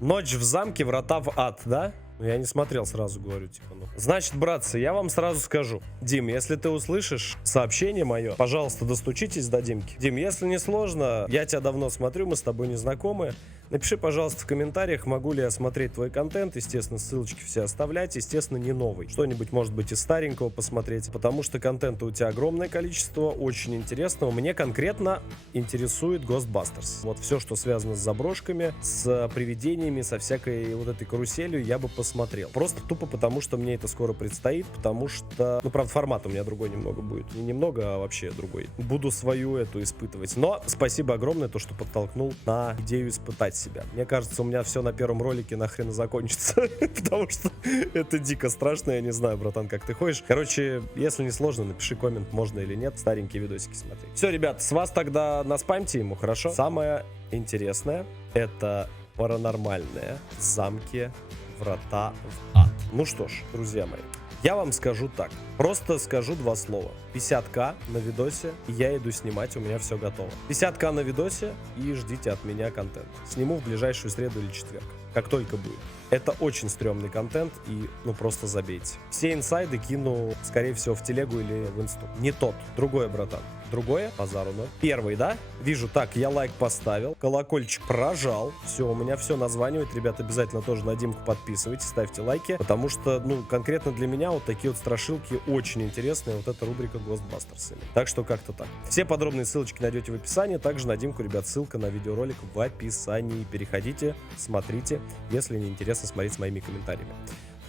Ночь в замке, врата в ад, да? Я не смотрел, сразу говорю, типа, ну. Значит, братцы, я вам сразу скажу. Дим, если ты услышишь сообщение мое, пожалуйста, достучитесь до Димки. Дим, если не сложно, я тебя давно смотрю, мы с тобой не знакомы. Напиши, пожалуйста, в комментариях, могу ли я смотреть твой контент. Естественно, ссылочки все оставлять. Естественно, не новый. Что-нибудь, может быть, из старенького посмотреть. Потому что контента у тебя огромное количество, очень интересного. Мне конкретно интересует Ghostbusters. Вот все, что связано с заброшками, с привидениями, со всякой вот этой каруселью, я бы посмотрел. Просто тупо потому, что мне это скоро предстоит. Потому что, ну, правда, формат у меня другой немного будет. Не немного, а вообще другой. Буду свою эту испытывать. Но спасибо огромное, то, что подтолкнул на идею испытать себя. Мне кажется, у меня все на первом ролике нахрен закончится, потому что это дико страшно, я не знаю, братан, как ты ходишь. Короче, если не сложно, напиши коммент, можно или нет, старенькие видосики смотреть. Все, ребят, с вас тогда наспамьте ему, хорошо? Самое интересное — это паранормальные замки, врата в ад. Ну что ж, друзья мои, я вам скажу так. Просто скажу два слова. 50к на видосе, и я иду снимать, у меня все готово. 50к на видосе, и ждите от меня контент. Сниму в ближайшую среду или четверг, как только будет. Это очень стрёмный контент, и ну просто забейте. Все инсайды кину, скорее всего, в телегу или в инсту. Не тот, другой, братан. Другое, базару, но первый, да? Вижу, так, я лайк поставил, колокольчик прожал, все, у меня все названивает, ребят, обязательно тоже на Димку подписывайтесь, ставьте лайки, потому что, ну, конкретно для меня вот такие вот страшилки очень интересные, вот эта рубрика Ghostbusters. Так что как-то так. Все подробные ссылочки найдете в описании, также на Димку, ребят, ссылка на видеоролик в описании, переходите, смотрите, если не интересно смотреть с моими комментариями.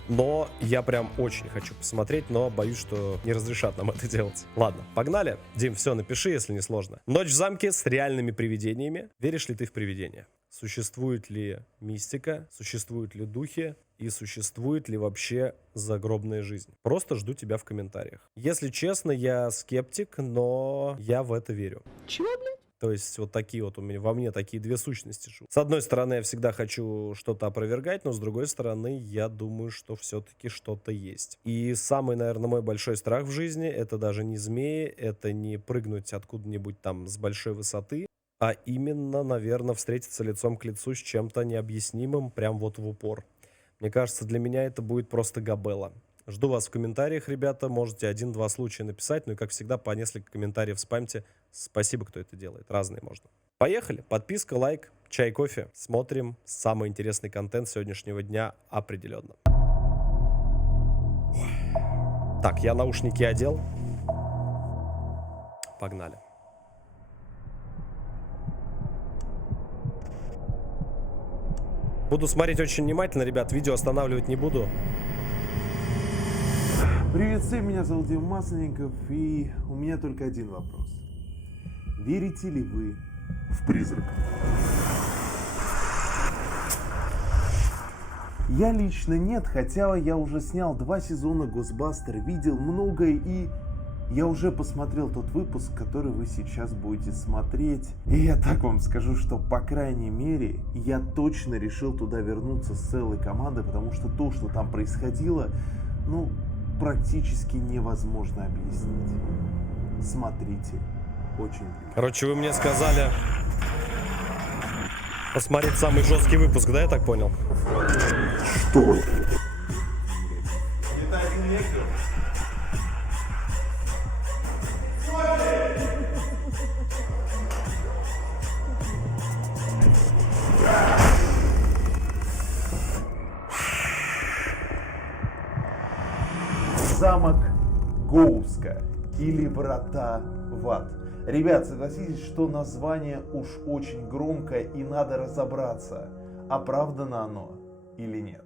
Но я прям очень хочу посмотреть, но боюсь, что не разрешат нам это делать. Ладно, погнали. Дим, все, напиши, если не сложно. Ночь в замке с реальными привидениями. Веришь ли ты в привидения? Существует ли мистика? Существуют ли духи? И существует ли вообще загробная жизнь? Просто жду тебя в комментариях. Если честно, я скептик, но я в это верю. Чего, блядь? То есть вот такие вот у меня, во мне такие две сущности живут. С одной стороны, я всегда хочу что-то опровергать, но с другой стороны, я думаю, что все-таки что-то есть. И самый, наверное, мой большой страх в жизни — это даже не змеи, это не прыгнуть откуда-нибудь там с большой высоты, а именно, наверное, встретиться лицом к лицу с чем-то необъяснимым прям вот в упор. Мне кажется, для меня это будет просто габелла. Жду вас в комментариях, ребята. Можете 1-2 случая написать. Ну и, как всегда, по несколько комментариев спамьте. Спасибо, кто это делает. Разные можно. Поехали. Подписка, лайк, чай, кофе. Смотрим самый интересный контент сегодняшнего дня определенно. Так, я наушники одел. Погнали. Буду смотреть очень внимательно, ребят. Видео останавливать не буду. Привет всем, меня зовут Дима Масленников, и у меня только один вопрос. Верите ли вы в призраков? Я лично нет, хотя я уже снял 2 сезона Ghostbusters, видел многое, и я уже посмотрел тот выпуск, который вы сейчас будете смотреть. И я так вам скажу, что по крайней мере я точно решил туда вернуться с целой командой, потому что то, что там происходило, ну, практически невозможно объяснить. Смотрите очень близко. Короче, вы мне сказали посмотреть самый жесткий выпуск, да, я так понял? Что? Замок Гоуска или Врата в ад. Ребят, согласитесь, что название уж очень громкое, и надо разобраться, оправдано оно или нет.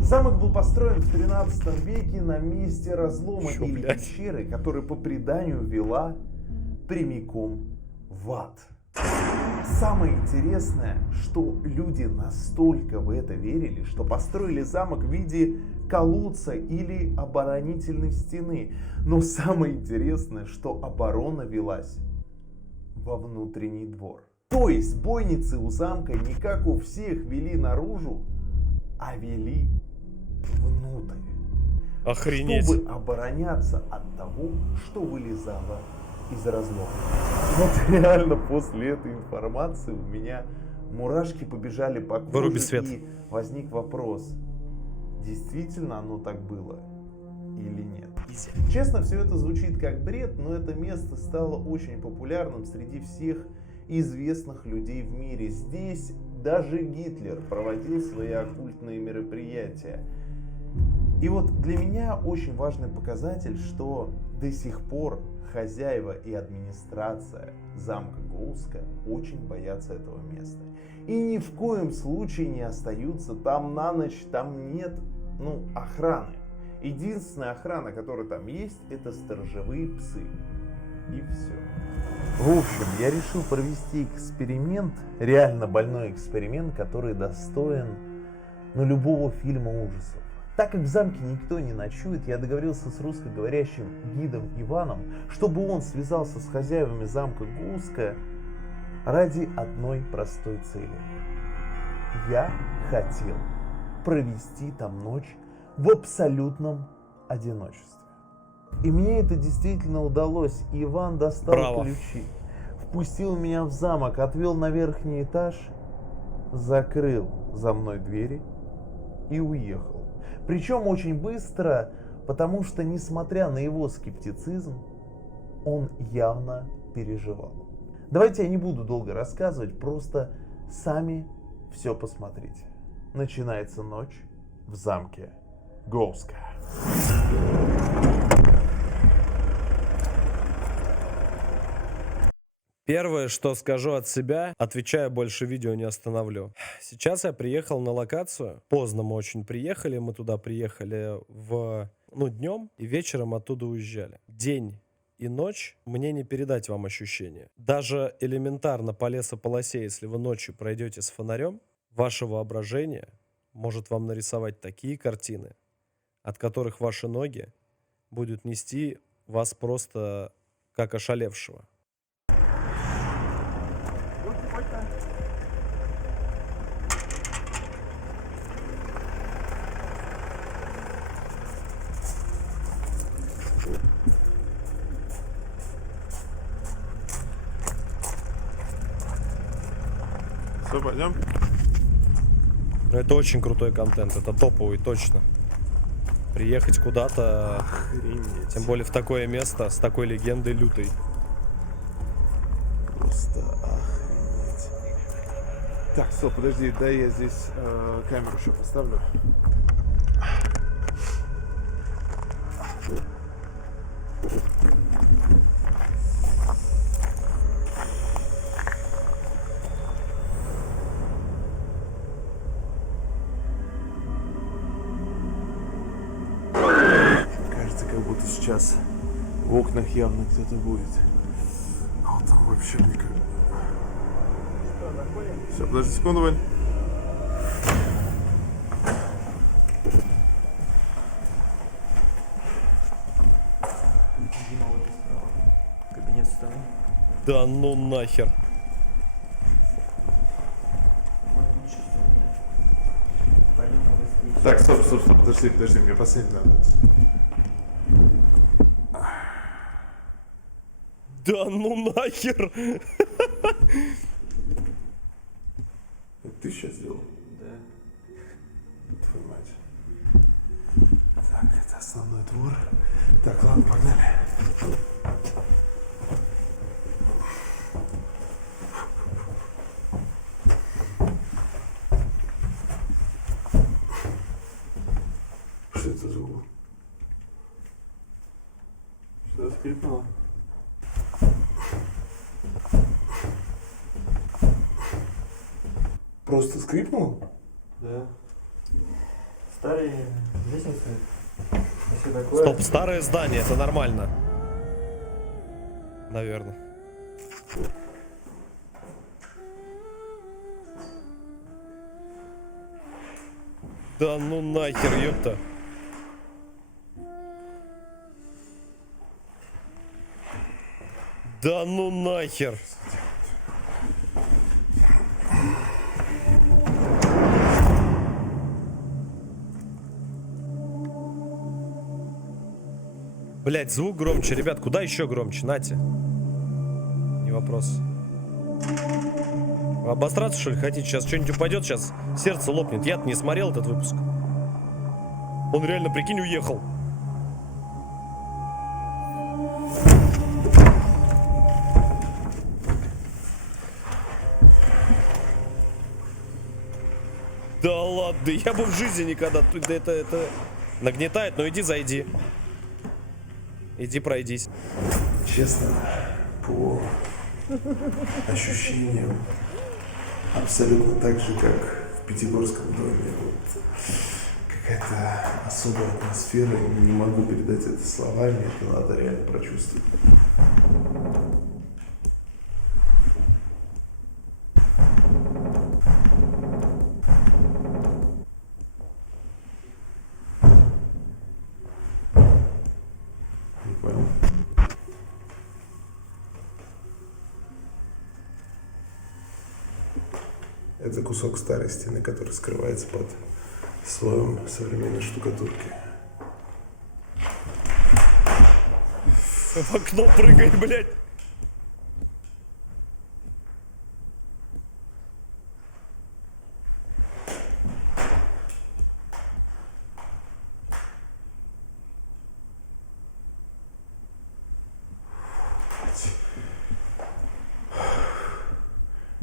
Замок был построен в 13 веке на месте разлома или пещеры, которая по преданию вела прямиком в ад. Самое интересное, что люди настолько в это верили, что построили замок в виде колодца или оборонительной стены. Но самое интересное, что оборона велась во внутренний двор. То есть бойницы у замка не как у всех вели наружу, а вели внутрь. Охренеть. Чтобы обороняться от того, что вылезало из разлома. Вот реально после этой информации у меня Мурашки побежали по Выруби коже, свет. и возник вопрос, действительно оно так было или нет. Честно, все это звучит как бред, но это место стало очень популярным среди всех известных людей в мире. Здесь даже Гитлер проводил свои оккультные мероприятия. И вот для меня очень важный показатель, что до сих пор хозяева и администрация замка Гоуска очень боятся этого места. И ни в коем случае не остаются там на ночь, там нет охраны. Единственная охрана, которая там есть, это сторожевые псы. И все. В общем, я решил провести эксперимент, реально больной эксперимент, который достоин любого фильма ужасов. Так как в замке никто не ночует, я договорился с русскоговорящим гидом Иваном, чтобы он связался с хозяевами замка Гоуска ради одной простой цели. Я хотел провести там ночь в абсолютном одиночестве. И мне это действительно удалось. Иван достал ключи, впустил меня в замок, отвел на верхний этаж, закрыл за мной двери и уехал. Причем очень быстро, потому что, несмотря на его скептицизм, он явно переживал. Давайте я не буду долго рассказывать, просто сами все посмотрите. Начинается ночь в замке Гоуска. Первое, что скажу от себя, отвечаю, больше видео не остановлю. Сейчас я приехал на локацию. Поздно мы очень приехали. Мы туда приехали днем и вечером оттуда уезжали. День и ночь мне не передать вам ощущения. Даже элементарно по лесополосе, если вы ночью пройдете с фонарем, ваше воображение может вам нарисовать такие картины, от которых ваши ноги будут нести вас просто как ошалевшего. Все, пойдем. Это очень крутой контент, это топовый, точно. Приехать куда-то, тем более в такое место, с такой легендой лютой. Просто охренеть. Так, стоп, подожди, дай я здесь камеру еще поставлю. Как будто сейчас в окнах явно кто-то будет. А вот там вообще никак. Все, подожди секунду, Вань. Кабинет стола. Да ну нахер. Так, стоп, подожди, мне последний надо. Да ну нахер. Это ты сейчас сделал? Да. Твою мать. Так, это основной двор. Так, ладно, погнали. Что это за звук? Что скрипнуло? Просто скрипнул? Да. Старые лестницы. И все такое. Стоп, старое здание, это нормально. Наверное. Да ну нахер, ёпта. Да ну нахер. Блять, звук громче, ребят, куда еще громче? Нате. Не вопрос. Обосраться, что ли, хотите? Сейчас что-нибудь упадет, сейчас сердце лопнет. Я-то не смотрел этот выпуск. Он реально, прикинь, уехал. Да ладно, я бы в жизни никогда... Это нагнетает, но иди зайди. Иди пройдись. Честно, по ощущениям, абсолютно так же, как в Пятигорском доме. Вот. Какая-то особая атмосфера, не могу передать это словами, это надо реально прочувствовать. Не понял. Это кусок старой стены, который скрывается под слоем современной штукатурки. В окно прыгай, блядь.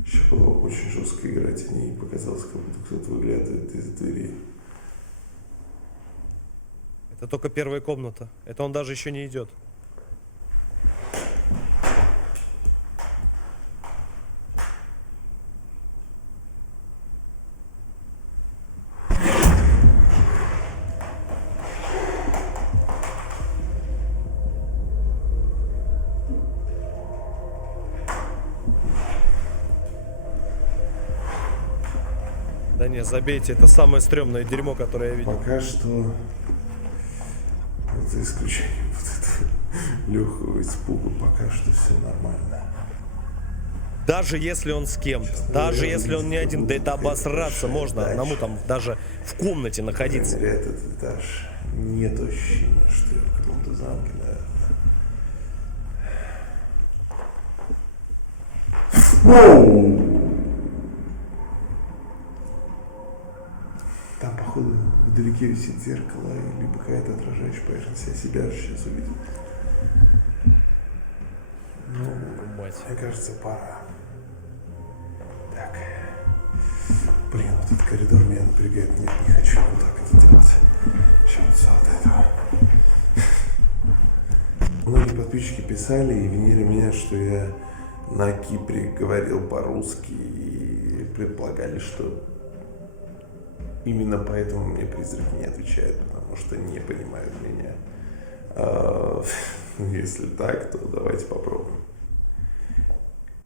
Еще было очень жестко играть, и мне показалось, как будто кто-то выглядывает из двери. Это только первая комната. Это он даже еще не идет. Да не, забейте, это самое стрёмное дерьмо, которое я видел. Пока что, за исключением вот этого легкого испуга, пока что все нормально. Даже если он с кем-то, даже если он не один, да это обосраться можно одному там даже в комнате находиться. Этот этаж, нет ощущения, что я в каком-то замке, наверное. Там, походу, вдалеке висит зеркало, либо какая-то отражающая поверхность. Я себя же сейчас увидел. Ну, Мать. мне кажется, пора. Так. Блин, вот этот коридор меня напрягает. Нет, не хочу вот так это делать. Сейчас вот этого. Многие подписчики писали и винили меня, что я на Кипре говорил по-русски и предполагали, что именно поэтому мне призраки не отвечают, потому что не понимают меня. Если так, то давайте попробуем.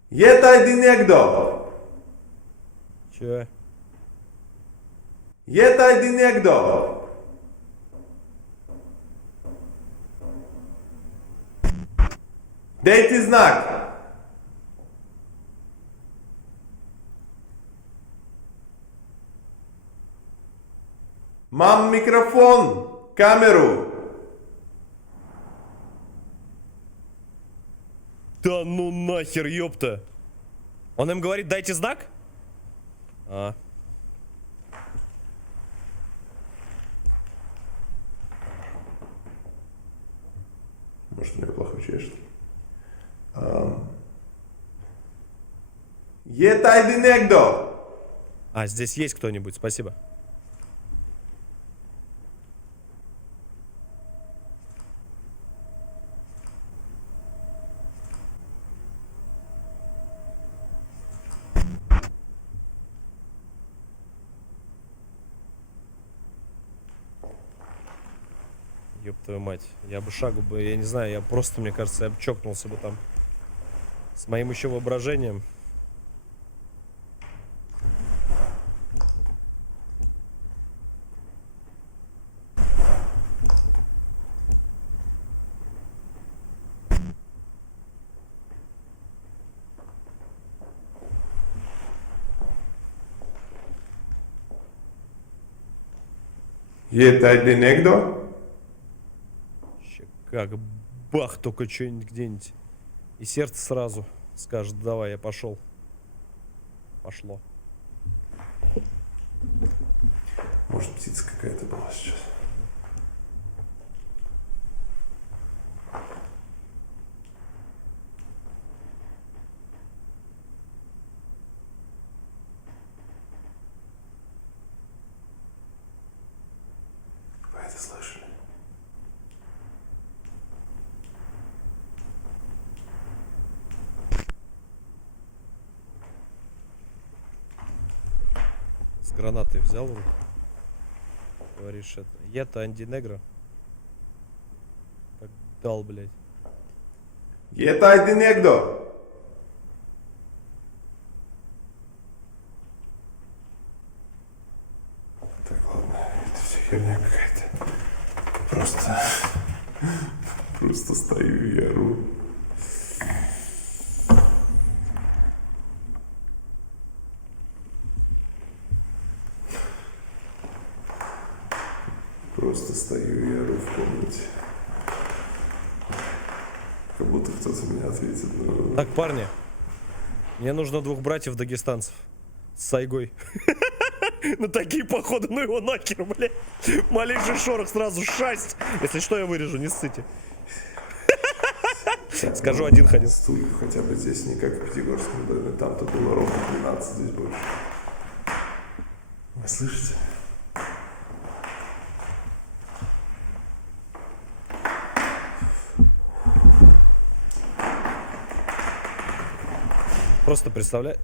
Это некто. Че? Это некто. Дайте знак. Мам, микрофон, камеру. Да ну нахер, ёпта. Он им говорит, дайте знак? А. Может, у меня плохой чешет. Это некто. А, здесь есть кто-нибудь, спасибо. Ёб твою мать. Я бы шагу бы, я не знаю, я просто, мне кажется, я бы чокнулся бы там. С моим еще воображением. Это некто. Как бах, только что-нибудь где-нибудь. И сердце сразу скажет, давай, я пошел. Пошло. Может, птица какая-то была сейчас. Вы это слышали? С гранатой взял в руку. Говоришь, это... Я-то антинегро. Так дал, блядь. Это антинегдо! Так, ладно, это все херня какая-то. Просто стою и ору. Просто стою и ору в комнате. Как будто кто-то меня ответит, но... Так, парни. Мне нужно 2 братьев-дагестанцев. С сайгой. Ну такие походы, ну его нахер, блядь. Малейший шорох сразу шасть. Если что, я вырежу, не ссыте. Скажу, один ходил. Стульев хотя бы здесь не как в Пятигорском доме. Там-то было ровно 12, здесь больше. Вы слышите? Просто представляешь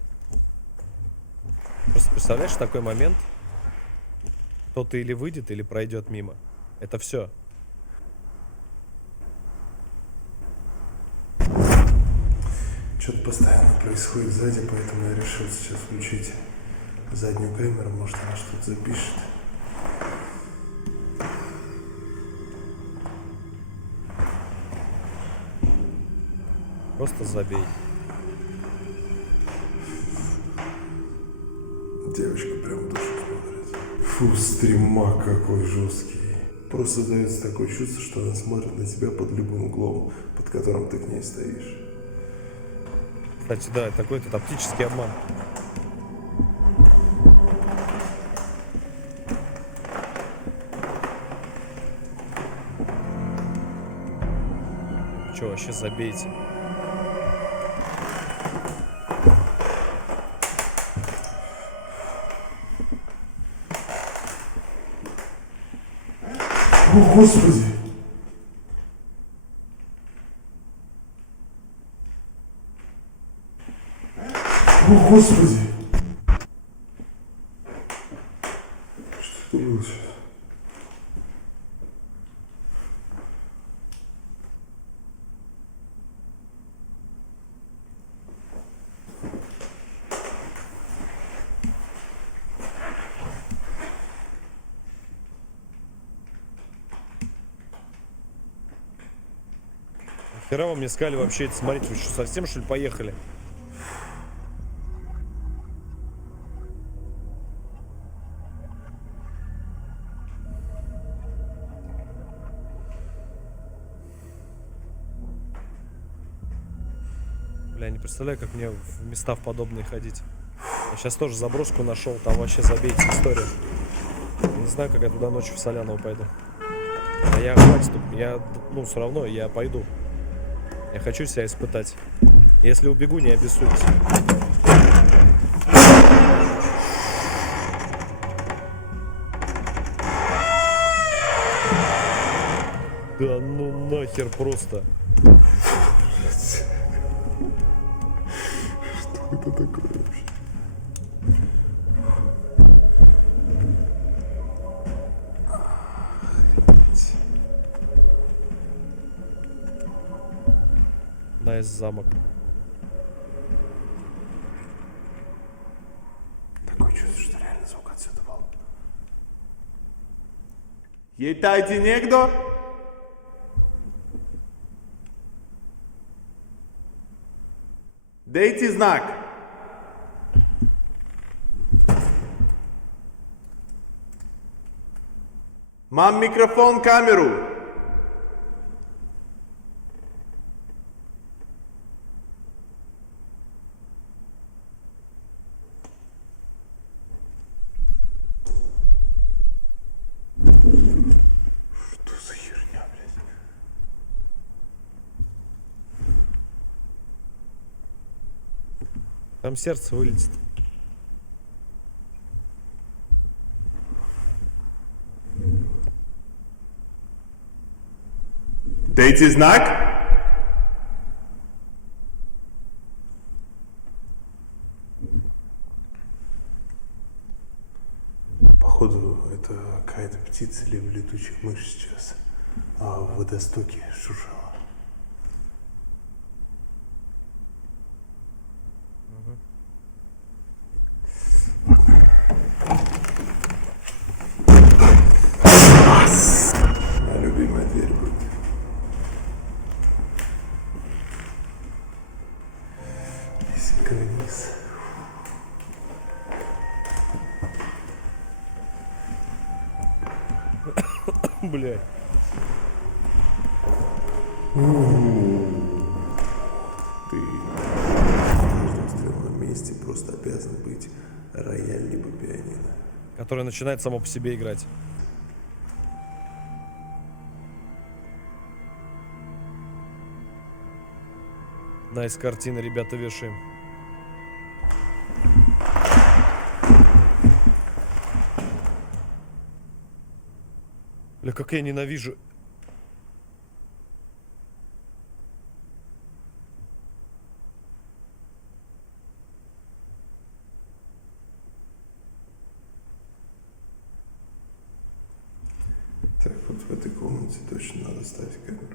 такой момент? Кто-то или выйдет, или пройдет мимо. Это все. Что-то постоянно происходит сзади, поэтому я решил сейчас включить заднюю камеру. Может, она что-то запишет. Просто забей. Девочка прям в душу смотрит. Фу, стримак какой жесткий. Просто дается такое чувство, что она смотрит на тебя под любым углом, под которым ты к ней стоишь. Кстати, да, такой тут оптический обман. Че, вообще забейте. О, Господи! О, Господи! Что это было сейчас? Хера вам не сказали вообще это смотреть, вы что, совсем что ли поехали? Бля, не представляю, как мне в места в подобные ходить. Я сейчас тоже заброску нашел, там вообще забейте история. Не знаю, как я туда ночью в Соляново пойду. А я хватит, я, ну, все равно я пойду. Я хочу себя испытать. Если убегу, не обессудьте. Да ну нахер просто. Что это такое вообще? Найс замок. Такое чувство, что реально звук отсюда был. Ей-тайте некто? Дайте знак. Мам микрофон, камеру. Там сердце вылетит. Дайте знак. Походу, это какая-то птица или летучих мышь сейчас. А в водостоке шуршала. Моя любимая дверь будет. Если вниз. Блядь. Ты в каждом стрёмном месте просто обязан быть рояль либо пианино. Которое начинает само по себе играть. Найс картина, ребята, вешаем. Бля, как я ненавижу. Так, вот в этой комнате точно надо ставить камеру.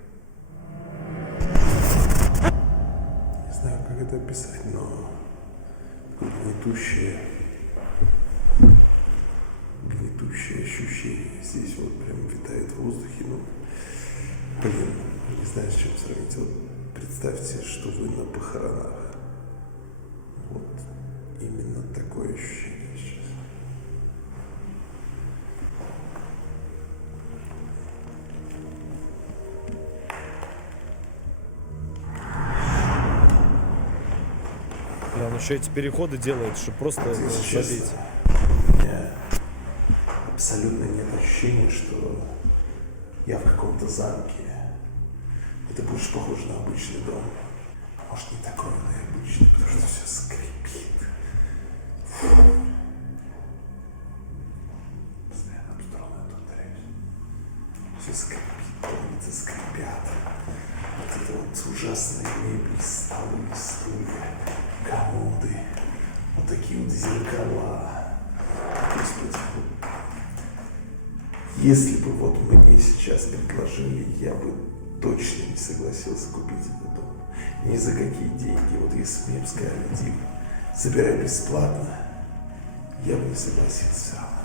Не знаю, как это описать, но такое гнетущее ощущение здесь вот прям витает в воздухе. Ну, блин, не знаю, с чем сравнить. Вот представьте, что вы на похоронах. Вот именно такое ощущение сейчас. Бля, он еще эти переходы делает, чтобы просто Если забить. честно, у меня абсолютно нет ощущения, что я в каком-то замке. Это больше похоже на обычный дом. Может, не такой, но и обычный, потому что все скрипит. Постоянно об сторону тут ударяюсь. Все скрипит, половицы скрипят. Вот это вот ужасная мебель, столы, стулья, комоды. Вот такие вот зеркала. Господи, вот. Если бы вот мне сейчас предложили, я бы точно не согласился купить этот дом. Ни за какие деньги. Вот если бы мне сказали, Дим, забирай бесплатно, я бы не согласился все равно.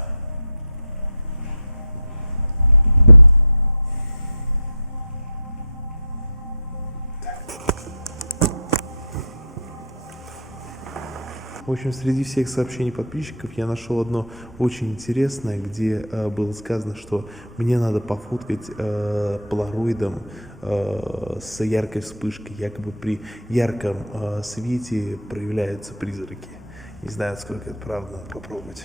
В общем, среди всех сообщений подписчиков я нашел одно очень интересное, где было сказано, что мне надо пофоткать полароидом с яркой вспышкой. Якобы при ярком свете проявляются призраки. Не знаю, сколько это правда, надо попробовать.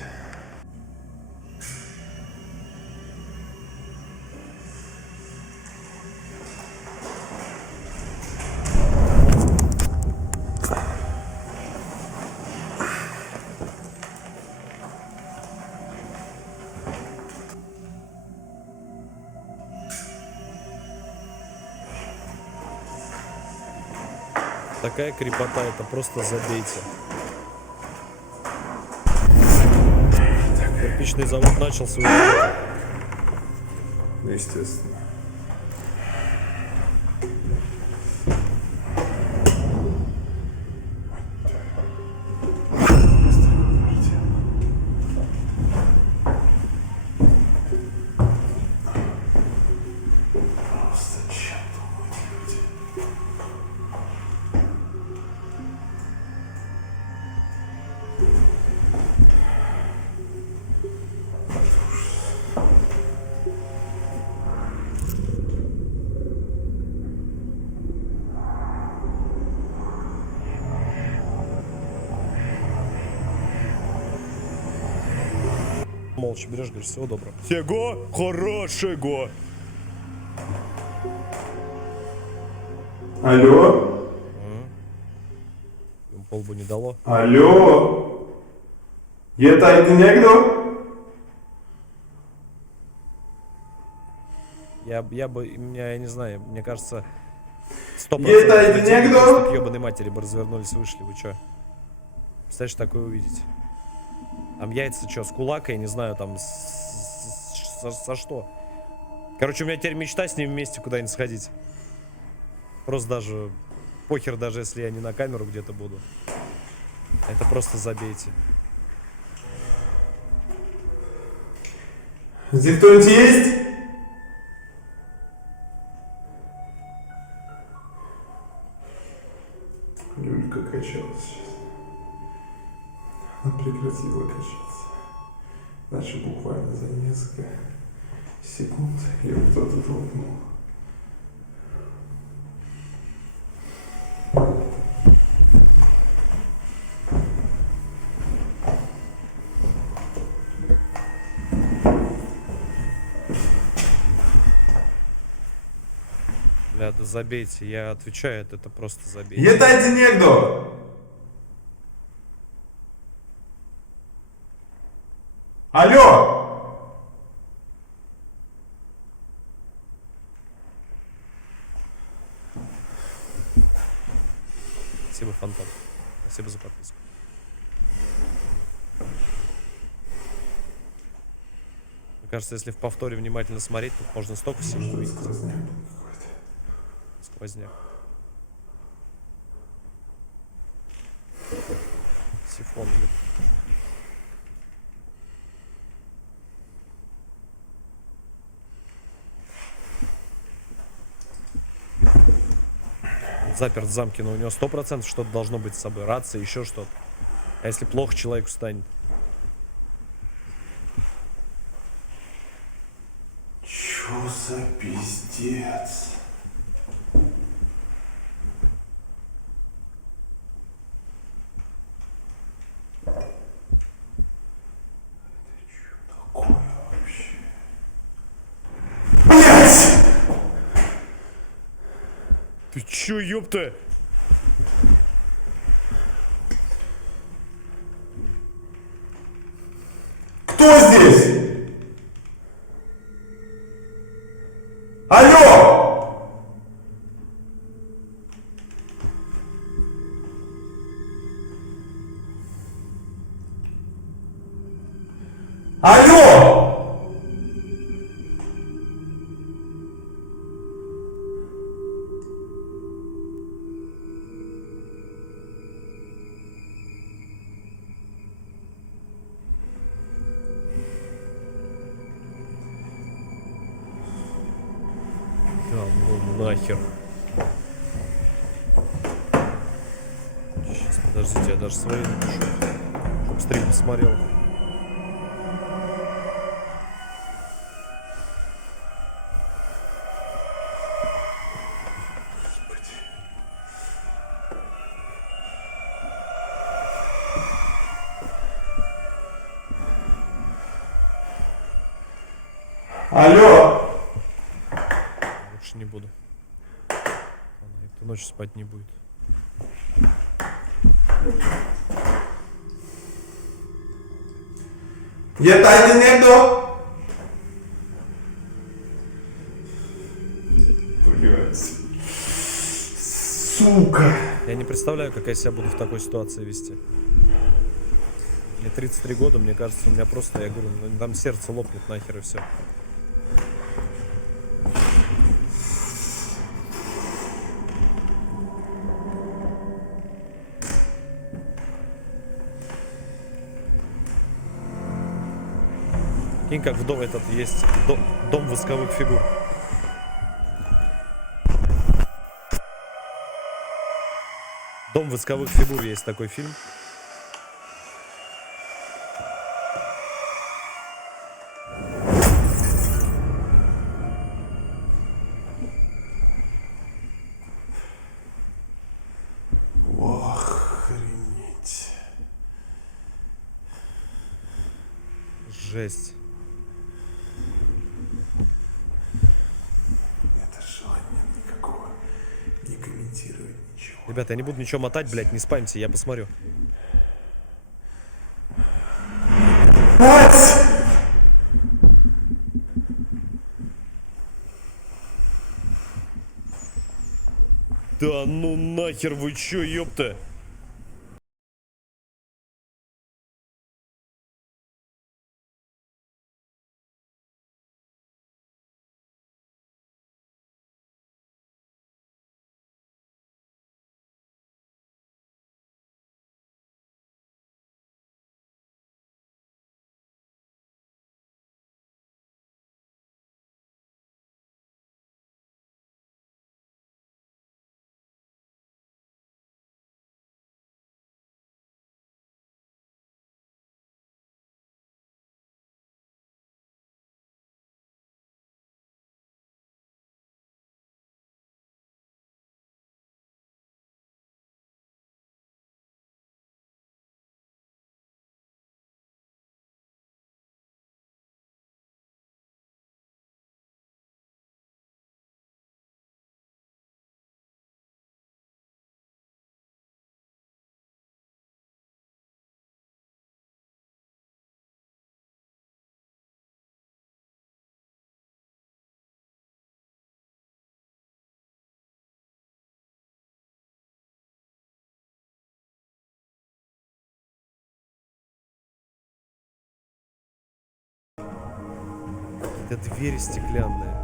Такая крепота, это просто забейте. Кирпичный завод начал свою работу. Ну, естественно. Просто чем думают люди? Молча берешь, говоришь, всего доброго. Всего хорошего. Алло? полбу не дало. Алло! Yeter негдо? Я бы, я не знаю, мне кажется, 100% Это людей негдо? просто к ебаной матери бы развернулись и вышли. Вы чё? Представляешь, такое увидеть? Там яйца чё, с кулакой, не знаю, там со что? Короче, у меня теперь мечта с ним вместе куда-нибудь сходить. Просто даже похер, даже если я не на камеру где-то буду. Это просто забейте. Здесь кто-нибудь есть? Люлька качалась сейчас. Она прекратила качаться. Иначе буквально за несколько секунд ее кто-то толкнул. Бля, да забейте, я отвечаю, это просто забейте. Едайте негдо! Алло! Спасибо, Фантом. Спасибо за подписку. Мне кажется, если в повторе внимательно смотреть, тут можно столько всего увидеть. Сквозняк. Сифон. Заперт в замке, но у него 100% что-то должно быть с собой. Рация, еще что-то. А если плохо человеку станет? Чё за пиздец? Такое вообще? Блять! Ты чё, ёпта? Кто здесь? Алло! Алло! Да ну нахер. Сейчас, подождите, я даже свои напишу. Чтоб стрим посмотрел. Алло! Лучше не буду. Она эту ночь спать не будет. Едайте негдо? Блять. Сука. Я не представляю, как я себя буду в такой ситуации вести. Мне 33 года, мне кажется, у меня просто, я говорю, ну, там сердце лопнет нахер и все. Кинь, как в дом этот есть, дом восковых фигур. Дом восковых фигур есть такой фильм. Охренеть. Жесть. Это желание никакого не комментировать ничего. Ребята, я не буду ничего мотать, блядь, не спамьте, я посмотрю. Да ну нахер, вы чё, ёпта? Это двери стеклянные.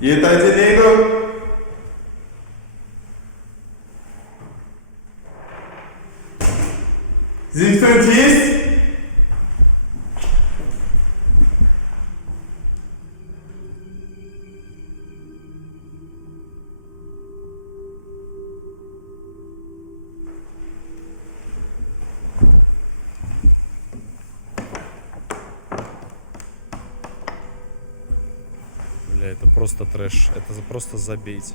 Итати Нигу. Здесь кто-нибудь есть? Бля, это просто трэш. Это просто забейте.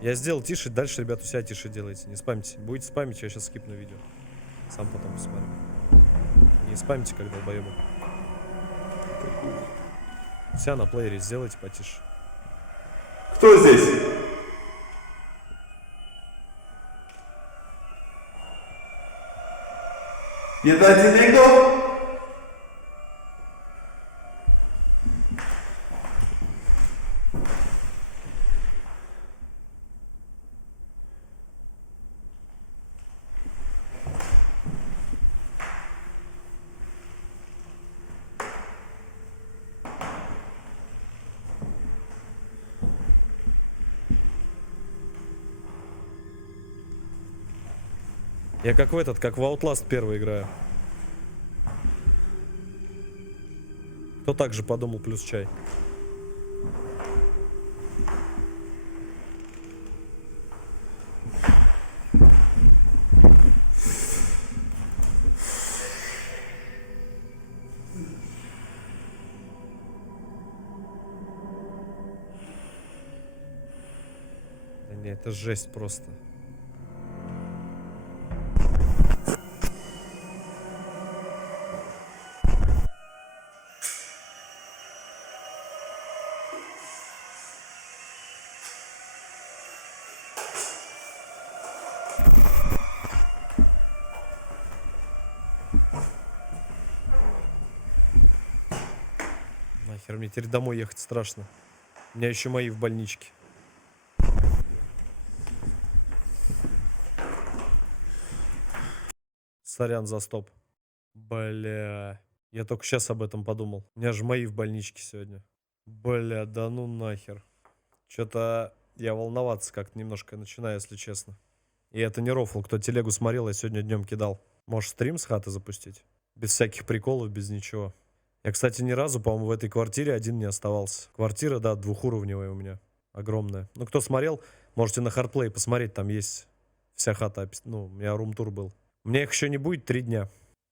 Я сделал тише, дальше, ребят, у себя тише делайте. Не спамьте. Будете спамить, я сейчас скипну видео. Сам потом посмотрю. Не спамьте, как долбоебы. Вся на плеере сделайте потише. Кто здесь? Итати Нигу. Я как в этот, как в Outlast 1 играю. Кто так же подумал, плюс чай. Да не, это жесть просто. Нахер, мне теперь домой ехать страшно. У меня еще мои в больничке. Сорян за стоп. Бля. Я только сейчас об этом подумал. У меня же мои в больничке сегодня. Бля, да ну нахер. Что-то я волноваться как-то немножко начинаю, если честно. И это не рофл. Кто телегу смотрел, я сегодня днем кидал. Можешь стрим с хаты запустить? Без всяких приколов, без ничего. Я, кстати, ни разу, по-моему, в этой квартире один не оставался. Квартира, да, двухуровневая у меня. Огромная. Ну, кто смотрел, можете на хардплей посмотреть. Там есть вся хата. Ну, у меня рум-тур был. У меня их еще не будет 3 дня.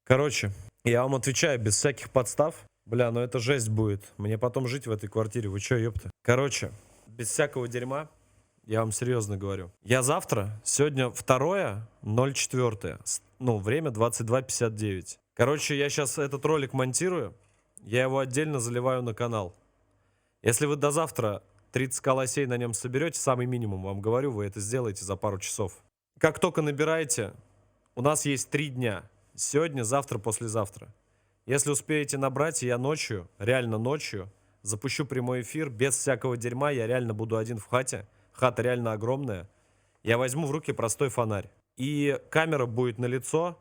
Короче, я вам отвечаю без всяких подстав. Бля, ну это жесть будет. Мне потом жить в этой квартире. Вы чё, ёпта? Короче, без всякого дерьма, я вам серьезно говорю. Я завтра, сегодня 2.04, ну, время 22:59. Короче, я сейчас этот ролик монтирую, я его отдельно заливаю на канал. Если вы до завтра 30 лосей на нем соберете, самый минимум, вам говорю, вы это сделаете за пару часов. Как только набираете, у нас есть 3 дня. Сегодня, завтра, послезавтра. Если успеете набрать, я ночью, реально ночью, запущу прямой эфир, без всякого дерьма, я реально буду один в хате. Хата реально огромная. Я возьму в руки простой фонарь. И камера будет на лицо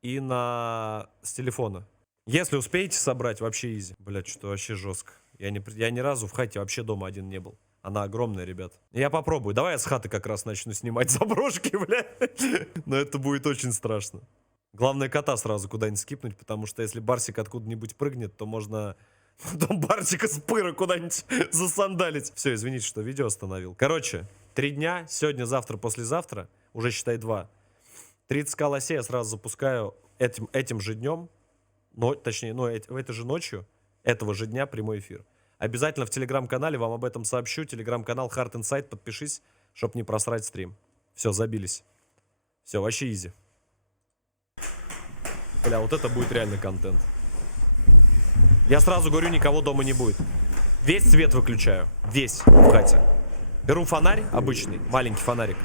и с телефона. Если успеете собрать, вообще изи. Блядь, что вообще жестко. Я ни разу в хате вообще дома один не был. Она огромная, ребят. Я попробую. Давай я с хаты как раз начну снимать заброшки, блядь. Но это будет очень страшно. Главное кота сразу куда-нибудь скипнуть, потому что если Барсик откуда-нибудь прыгнет, то можно потом Барсика с пыра куда-нибудь засандалить. Все, извините, что видео остановил. Короче, 3 дня, сегодня, завтра, послезавтра, уже считай 2. 30 лосей я сразу запускаю этим же днем, точнее, этой же ночью, этого же дня прямой эфир. Обязательно в телеграм-канале вам об этом сообщу. Телеграм-канал Hard Inside, подпишись, чтоб не просрать стрим. Все, забились. Все, вообще изи. Бля, вот это будет реальный контент. Я сразу говорю, никого дома не будет. Весь свет выключаю. Весь в хате. Беру фонарь обычный, маленький фонарик.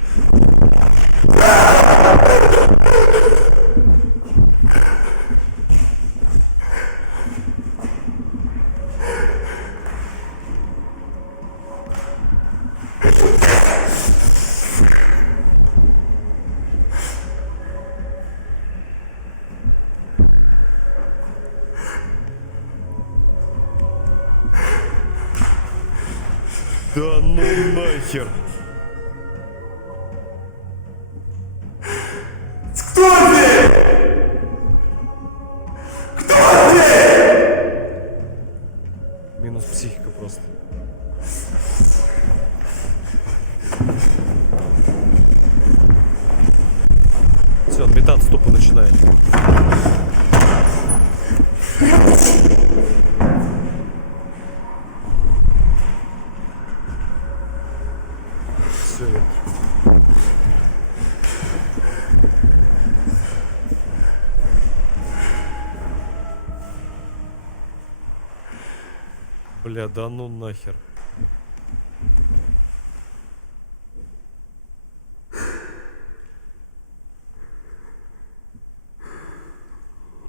Да ну нахер. Кто здесь? Кто здесь? Минус психика просто. Все, он метаться тупо начинает. Все. Бля, да ну нахер.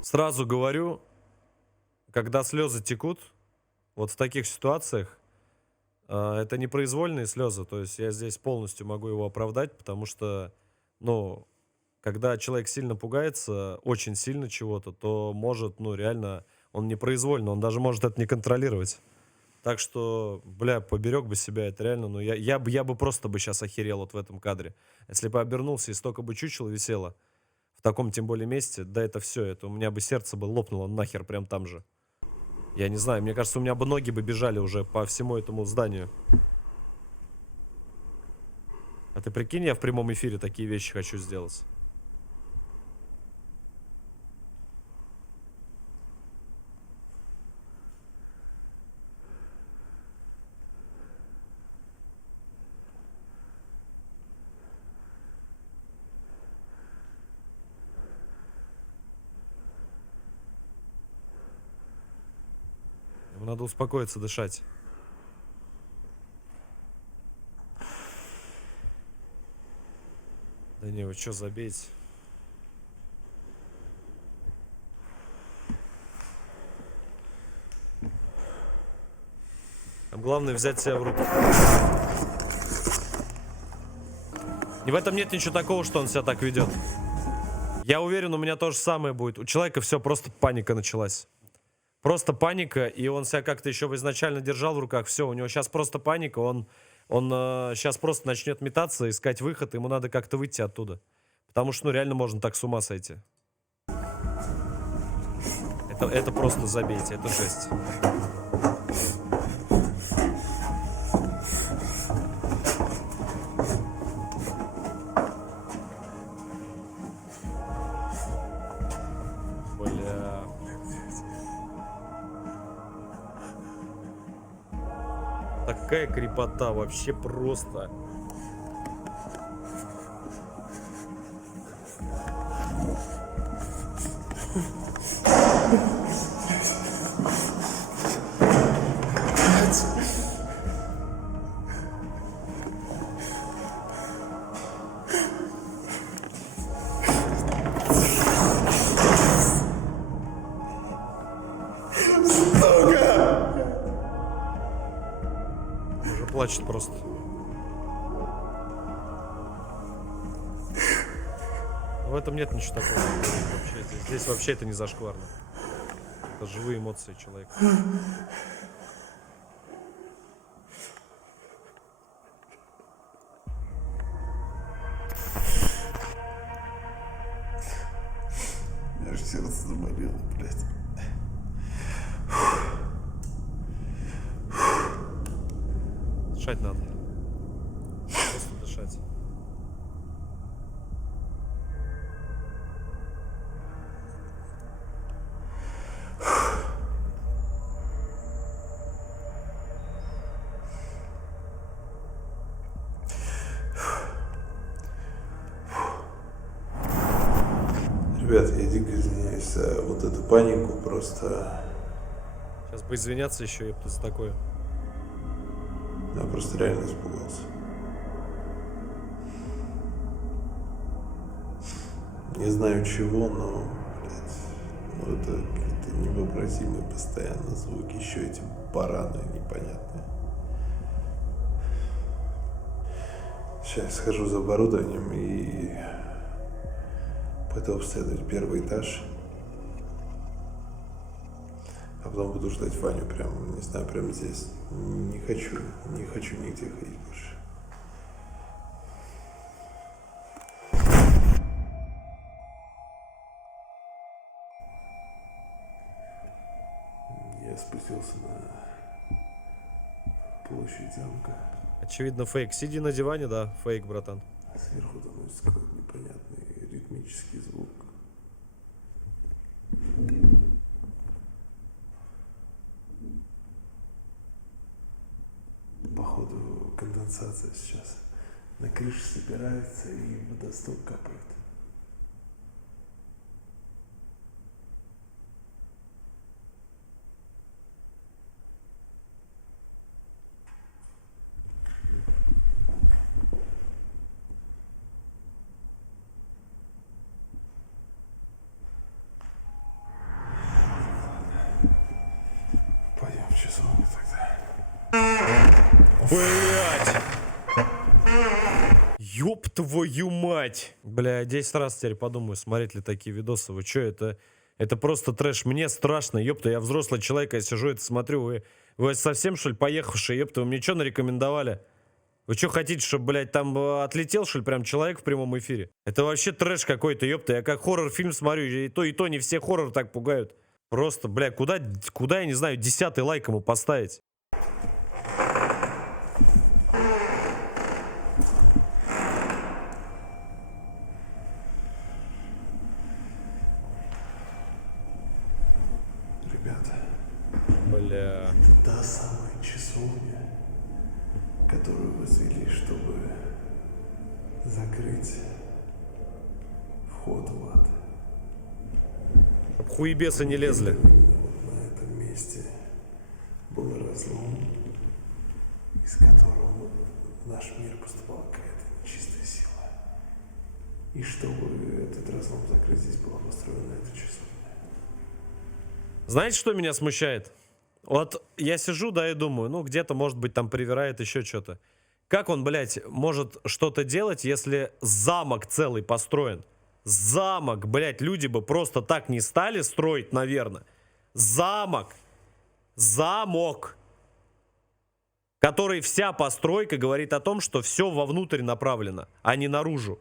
Сразу говорю, когда слезы текут, вот в таких ситуациях, это непроизвольные слезы, то есть я здесь полностью могу его оправдать, потому что, ну, когда человек сильно пугается, очень сильно чего-то, то может, ну, реально, он непроизвольно, он даже может это не контролировать. Так что, бля, поберег бы себя, это реально, ну, я бы просто бы сейчас охерел вот в этом кадре. Если бы обернулся и столько бы чучело висело, в таком тем более месте, да это все, это у меня бы сердце бы лопнуло нахер прям там же. Я не знаю, мне кажется, у меня бы ноги бы бежали уже по всему этому зданию. А ты прикинь, я в прямом эфире такие вещи хочу сделать. Ему надо успокоиться, дышать. Да не, вы что, забейте. Там главное взять себя в руки. И в этом нет ничего такого, что он себя так ведет. Я уверен, у меня то же самое будет. У человека все, просто паника началась. Просто паника, и он себя как-то еще изначально держал в руках. Все, у него сейчас просто паника, он сейчас просто начнет метаться, искать выход, ему надо как-то выйти оттуда. Потому что, ну, реально можно так с ума сойти. Это просто забейте, это жесть. Такая крепота, вообще просто. Уже плачет просто. В этом нет ничего такого. Здесь вообще это не зашкварно. Это живые эмоции человека. У меня аж сердце заболело, блядь. Дышать надо. Просто дышать. Ребят, я дико извиняюсь за вот эту панику, просто... Сейчас бы извиняться еще, ёпта, за такое. Я просто реально испугался. Не знаю чего, но, блядь, ну это какие-то невообразимые постоянно звуки, еще эти бараны непонятные. Сейчас схожу за оборудованием и пойду обследовать первый этаж. А потом буду ждать Ваню прям, не знаю, прям здесь. Не хочу нигде ходить больше. Я спустился на площадь замка. Очевидно, фейк. Сиди на диване, да, фейк, братан. А сверху доносится какой-то непонятный ритмический звук. Походу конденсация сейчас на крыше собирается и водосток капает. Пойдем в часовню тогда. Блять! Ёб твою мать! Бля, 10 раз теперь подумаю, смотреть ли такие видосы. Вы чё, это просто трэш. Мне страшно, ёпта, я взрослый человек, я сижу это смотрю. Вы совсем, что ли, поехавшие, ёпта, вы мне чё нарекомендовали? Вы что хотите, чтобы, блядь, там отлетел, что ли, прям человек в прямом эфире? Это вообще трэш какой-то, ёпта. Я как хоррор-фильм смотрю, и то не все хоррор так пугают. Просто, бля, куда, я не знаю, 10-й лайк ему поставить? Ребята, Бля. та самая часовня, которую возвели, чтобы закрыть вход в ад. Чтоб хуебесы не лезли. Именно вот на этом месте был разлом, из которого в наш мир поступала какая-то нечистая сила. И чтобы этот разлом закрыть, здесь была построена эта часовня. Знаете, что меня смущает? Вот я сижу, да, и думаю, ну, где-то, может быть, там привирает еще что-то. Как он, блядь, может что-то делать, если замок целый построен? Замок, блядь, люди бы просто так не стали строить, наверное. Замок. Замок. Который вся постройка говорит о том, что все вовнутрь направлено, а не наружу.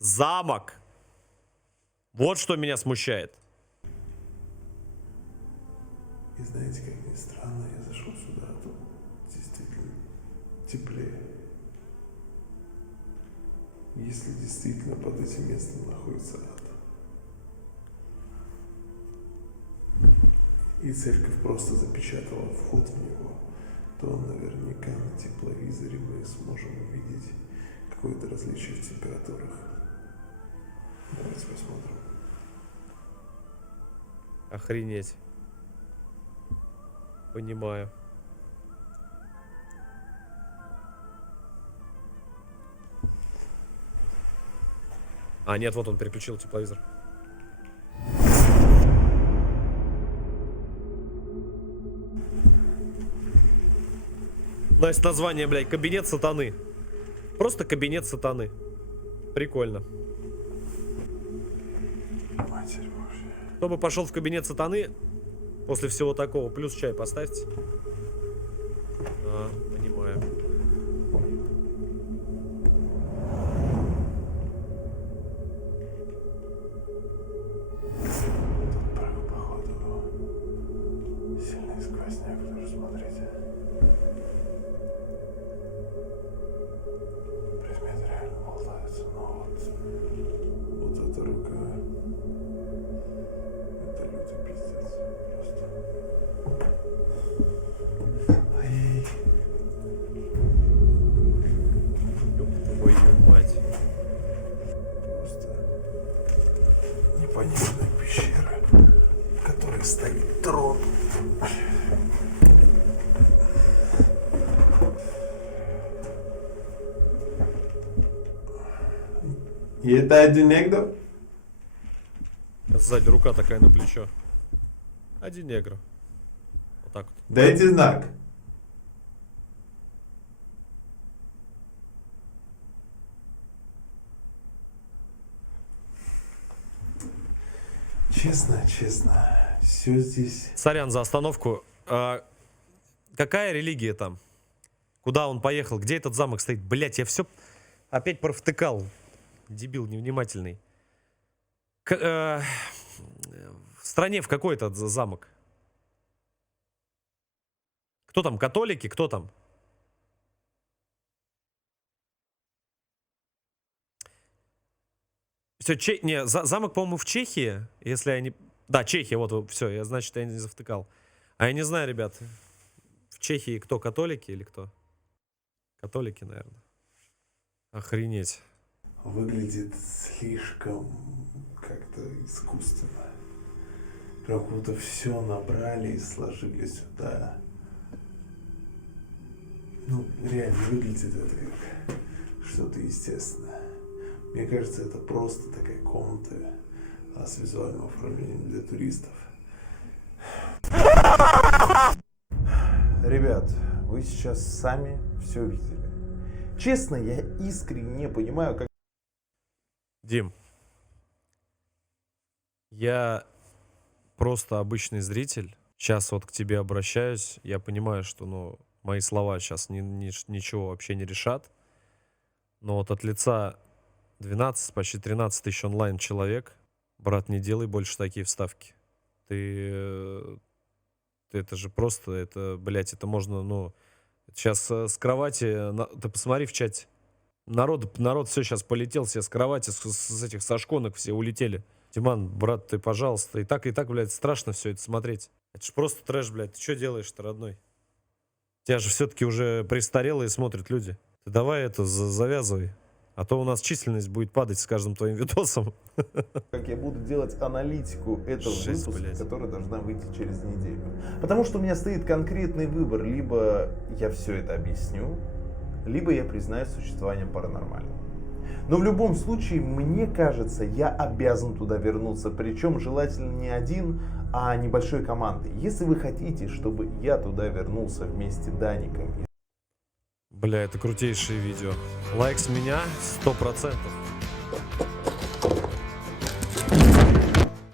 Замок. Вот что меня смущает. И знаете, как ни странно, я зашел сюда, а тут действительно теплее. Если действительно под этим местом находится ад. И церковь просто запечатала вход в него то наверняка на тепловизоре мы сможем увидеть какое-то различие в температурах. Давайте посмотрим. Охренеть. Понимаю. А, нет, вот он переключил тепловизор. Значит, название, блядь, кабинет сатаны. Просто кабинет сатаны. Прикольно. Матерь Божья. Кто бы пошел в кабинет сатаны после всего такого, плюс чай поставьте. А, понимаю. Тут, походу, сильный сквозняк, тоже смотрите. Предмет реально болтается, но вот эта рука, это лютый пиздец, просто. Ай. Ёб твою мать. Просто непонятная пещера, в которой стоит трон. И это один негр? Сзади рука такая на плечо. Один негр. Вот так вот. Дайте знак. Честно, все здесь. Сорян за остановку. А, какая религия там? Куда он поехал? Где этот замок стоит? Блять, я все опять провтыкал. Дебил невнимательный. В стране в какой этот замок? Кто там? Католики? Кто там? Все, не, замок, по-моему, в Чехии, если я не... Да, Чехия, вот, все, я, значит, я не завтыкал. А я не знаю, ребят, в Чехии кто, католики или кто? Католики, наверное. Охренеть. Выглядит слишком как-то искусственно. Прям как будто все набрали и сложили сюда. Ну, реально выглядит это как что-то естественное. Мне кажется, это просто такая комната с визуальным оформлением для туристов. Ребят, вы сейчас сами все видели. Честно, я искренне не понимаю, как... Дим, я просто обычный зритель. Сейчас вот к тебе обращаюсь. Я понимаю, что, ну, мои слова сейчас ничего вообще не решат. Но вот от лица 12, почти 13 тысяч онлайн человек, брат, не делай больше такие вставки. Ты это же просто, это, блядь, это можно, ну, сейчас с кровати, ты посмотри в чате, народ все сейчас полетел, все с кровати, с этих, со шконок все улетели. Диман, брат, ты, пожалуйста, и так, блядь, страшно все это смотреть. Это же просто трэш, блядь, ты что делаешь-то, родной? Тебя же все-таки уже престарелые смотрят люди. Ты давай это завязывай. А то у нас численность будет падать с каждым твоим видосом. Как я буду делать аналитику этого Жесть, выпуска, блядь. которая должна выйти через неделю. Потому что у меня стоит конкретный выбор. Либо я все это объясню, либо я признаю существование паранормального. Но в любом случае, мне кажется, я обязан туда вернуться. Причем желательно не один, а небольшой командой. Если вы хотите, чтобы я туда вернулся вместе с Даником. Бля, это крутейшее видео. Лайк с меня 100%.